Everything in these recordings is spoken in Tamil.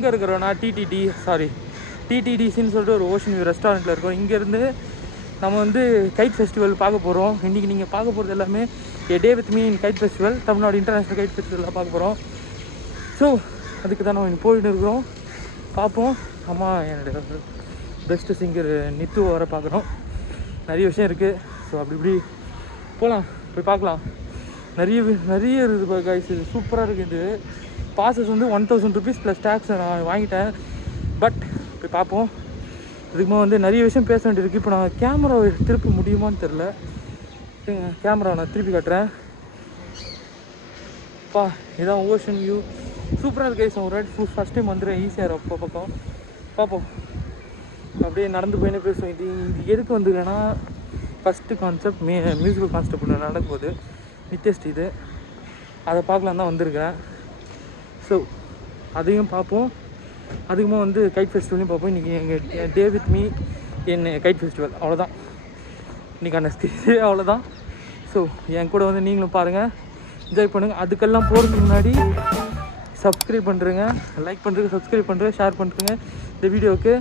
எங்கே இருக்கிறோன்னா டிடிடிசின்னு சொல்லிட்டு ஒரு ஓஷன் வியூ ரெஸ்டாரண்ட்டில் இருக்கோம். இங்கேருந்து நம்ம வந்து கைட் ஃபெஸ்டிவல் பார்க்க போகிறோம். இன்றைக்கி நீங்கள் பார்க்க போகிறது எல்லாமே a day with me in kite festival, Tamil Nadu international kite ஃபெஸ்டிவலில் பார்க்க போகிறோம். ஸோ அதுக்கு தான் நம்ம போயிட்டு இருக்கிறோம். பார்ப்போம். அம்மா என்னோடய பெஸ்ட்டு சிங்கர் நித்து வர பார்க்குறோம். நிறைய விஷயம் இருக்குது. ஸோ அப்படி இப்படி போகலாம், போய் பார்க்கலாம். நிறைய இருக்குது கைஸ். இது சூப்பராக இருக்குது. இது பாசஸ் வந்து 1000 rupees ப்ளஸ் டேக்ஸ் நான் வாங்கிட்டேன். பட் போய் பார்ப்போம். இதுக்குமா வந்து நிறைய விஷயம் பேச வேண்டியிருக்கு. இப்போ நான் கேமராவை திருப்ப முடியுமான்னு தெரில. கேமராவை நான் திருப்பி காட்டுறேன். இதான் ஓஷன் வியூ. சூப்பராக இருக்குது கைஸ். ஒரு வாட்டி ஃபஸ்ட் டைம் வந்துடுறேன் ஈஸியாக அப்போ பக்கம். பார்ப்போம். அப்படியே நடந்து போயின்னு பேசுவோம். இது எதுக்கு வந்துருக்கேன்னா ஃபஸ்ட்டு கான்செப்ட் மியூசிக்கல் கான்செப்ட் ஒன்று நடக்கும்போது நித்யஸ்ரீ இது அதை பார்க்கலாம் தான் வந்திருக்கேன். ஸோ அதையும் பார்ப்போம். அதுக்குமா வந்து கைட் ஃபெஸ்டிவலையும் பார்ப்போம். இன்றைக்கி எங்கள் டே வித் மீ என்ன கைட் ஃபெஸ்டிவல் அவ்வளோதான். இன்றைக்கான ஸ்டேஜே அவ்வளோதான். ஸோ என் கூட வந்து நீங்களும் பாருங்கள், என்ஜாய் பண்ணுங்கள். அதுக்கெல்லாம் போகிறதுக்கு முன்னாடி சப்ஸ்கிரைப் பண்ணுறேங்க, லைக் பண்ணுறதுக்கு சப்ஸ்கிரைப் பண்ணுறேன், ஷேர் பண்ணுறேங்க இந்த வீடியோவுக்கு.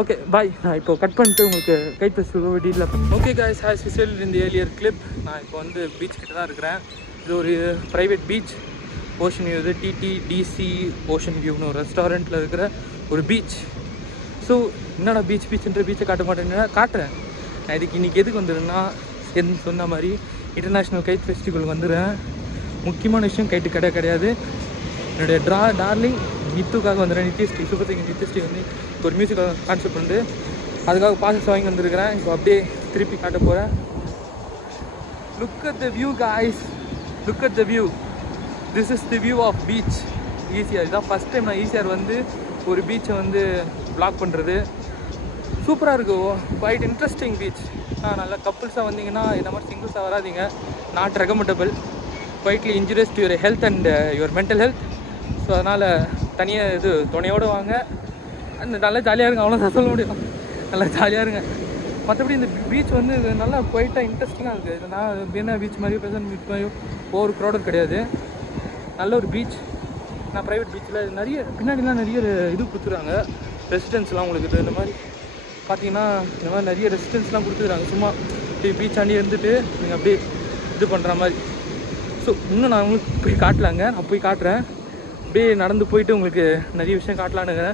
Okay bye. நான் இப்போ கட் பண்ணிட்டு உங்களுக்கு kite festival detail. Okay guys, has we set in the earlier clip. நான் இப்போ வந்து பீச் கிட்ட தான் இருக்கிறேன். இது ஒரு ப்ரைவேட் பீச். Ocean view. இது டிடிடிசி ஓஷன் வியூன்னு ஒரு ரெஸ்டாரண்ட்டில் இருக்கிற ஒரு பீச். ஸோ என்னடா பீச்சுன்ற பீச்சை காட்ட மாட்டேன்னா காட்டுறேன். நான் இதுக்கு இன்றைக்கி எதுக்கு வந்துடுன்னா சொன்ன மாதிரி இன்டர்நேஷ்னல் கைட் ஃபெஸ்டிவல் வந்துடுறேன். முக்கியமான விஷயம் கைட்டு கிடையாது. என்னுடைய டார்லிங் நித்துக்காக வந்துடுறேன். நித்யஸ்ரீ சூப்பர் சிங்கர் நித்யஸ்ரீ வந்து ஒரு மியூசிக்கல் கான்செப்ட் வந்து அதுக்காக பாசஸ் வாங்கி வந்திருக்கிறேன். இப்போ அப்படியே திருப்பி காட்ட போகிறேன். Look at the view guys, look at the view. This is the view of beach ECR. இதுதான் ஃபஸ்ட் டைம் நான் ஈசிஆர் வந்து ஒரு பீச்சை வந்து ப்ளாக் பண்ணுறது. சூப்பராக இருக்குது. Quite interesting beach. நல்லா கப்புள்ஸாக வந்தீங்கன்னா இந்த மாதிரி சிங்கிள்ஸாக வராதிங்க. Not recommendable. Quietly injurious to your health and your mental health. So அதனால் தனியாக இது துணையோடு வாங்க. அந்த நல்லா ஜாலியாக இருங்க, அவ்வளோ சொல்ல முடியும். நல்லா ஜாலியாக இருங்க. மற்றபடி இந்த பீச் வந்து இது நல்லா குவைட்டாக இன்ட்ரெஸ்டிங்காக இருக்குது. இது நான் என்ன பீச் மாதிரியோ பேசன் பீச் மாதிரியோ ஓவர் க்ரௌடட் கிடையாது. நல்ல ஒரு பீச். நான் ப்ரைவேட் பீச்சில் நிறைய பின்னாடிலாம் நிறைய இது கொடுத்துருக்காங்க, ரெசிடென்ஸ்லாம். உங்களுக்கு இது இந்த மாதிரி பார்த்தீங்கன்னா இந்த மாதிரி நிறைய ரெசிடென்ஸ்லாம் கொடுத்துருக்காங்க. சும்மா இப்படி பீச் ஆண்டி இருந்துட்டு நீங்கள் அப்படியே இது பண்ணுற மாதிரி. ஸோ இன்னும் நான் உங்களுக்கு போய் காட்டலாங்க. நான் போய் காட்டுறேன். அப்படியே நடந்து போயிட்டு உங்களுக்கு நிறைய விஷயம் காட்டலானுங்க.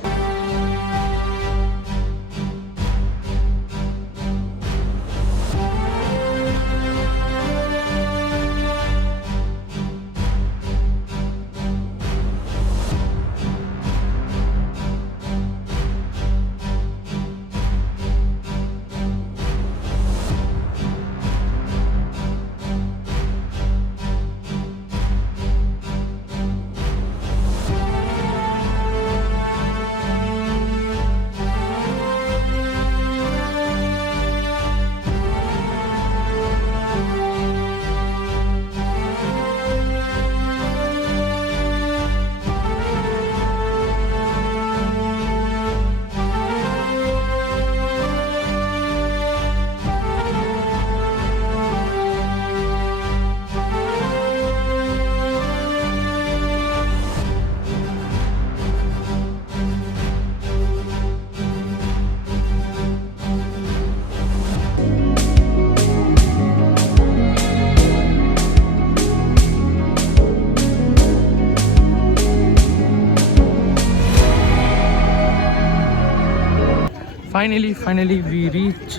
Finally we reached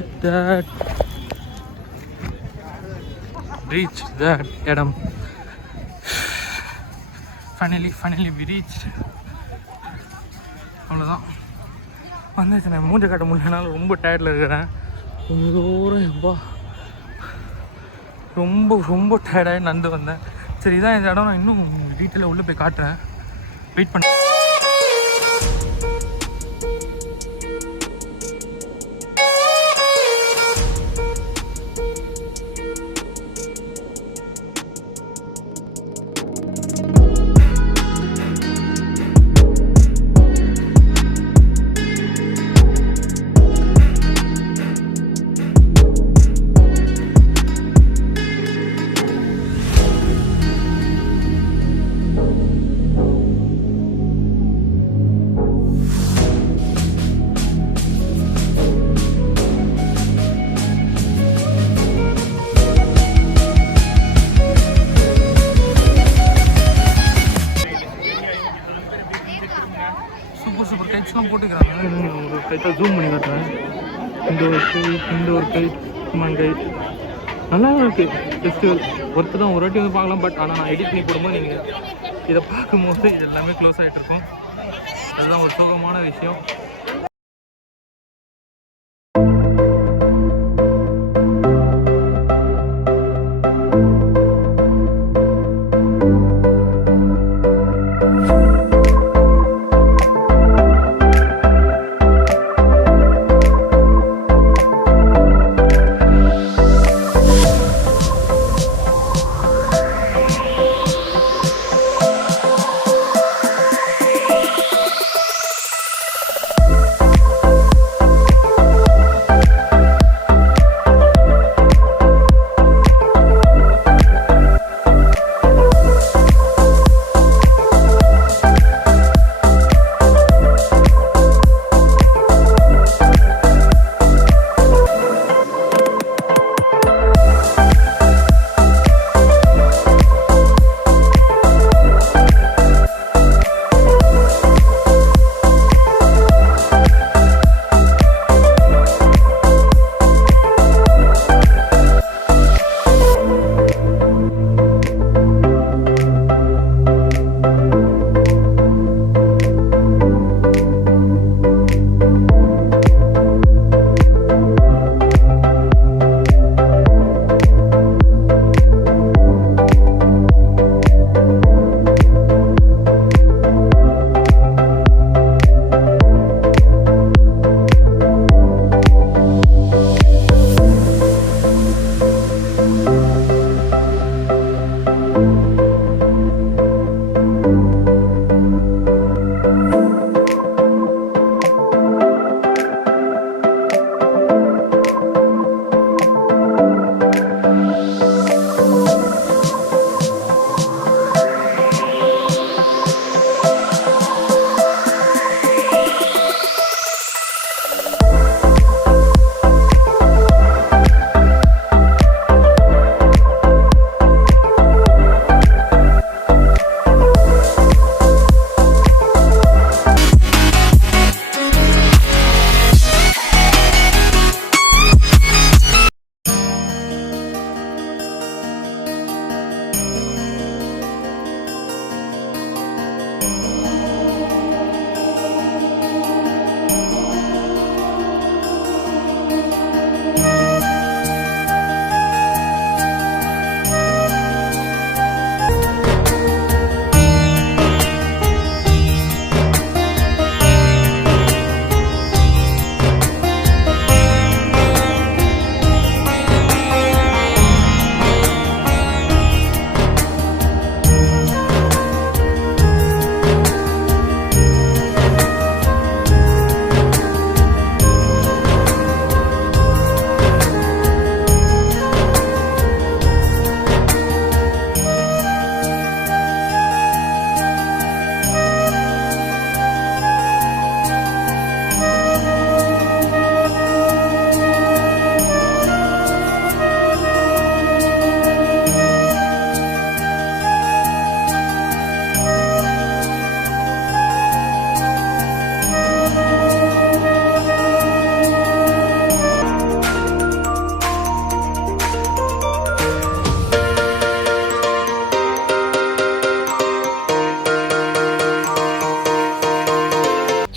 that இடம். Finally we reached. அவ்வளோதான் வந்துச்சு. நான் மூஞ்ச காட்ட முடியலனால ரொம்ப டயர்டில் இருக்கிறேன். ரொம்ப டயர்டாகி நடந்து வந்தேன். சரி இதான் இந்த இடம். நான் இன்னும் டீட்டெயிலாக உள்ளே போய் காட்டுறேன். வெயிட் பண்ண. போட்டுக்கிறாங்க. ஒரு கைட்டாக ஜூம் பண்ணி காட்டுறேன். இந்த ஒரு கைட் சுமன் கைட் நல்லா இருக்குது. ஃபெஸ்டிவல் ஒர்த்து தான், ஒரு வாட்டி வந்து பார்க்கலாம். பட் ஆனால் நான் எடிட் பண்ணி போடும்போது நீங்கள் இதை பார்க்கும்போது இது எல்லாமே க்ளோஸ் ஆகிட்டு இருக்கும். அதுதான் ஒரு சோகமான விஷயம்.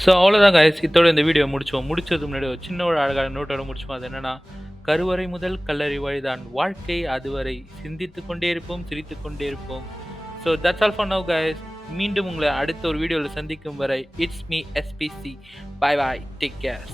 ஸோ அவ்வளோதான் கைஸ், இதோட இந்த வீடியோ முடிச்சதுக்கு முன்னாடி ஒரு சின்ன ஒரு அழகான நோட்டோட முடிச்சோம். அது என்னன்னா, கருவறை முதல் கல்லறை வழிதான் வாழ்க்கை, அதுவரை சிந்தித்து கொண்டே இருப்போம், சிரித்து கொண்டே இருப்போம். So that's all for now guys. மீண்டும் உங்களை அடுத்த ஒரு வீடியோவில் சந்திக்கும் வரை it's me SPC. Bye bye, take care.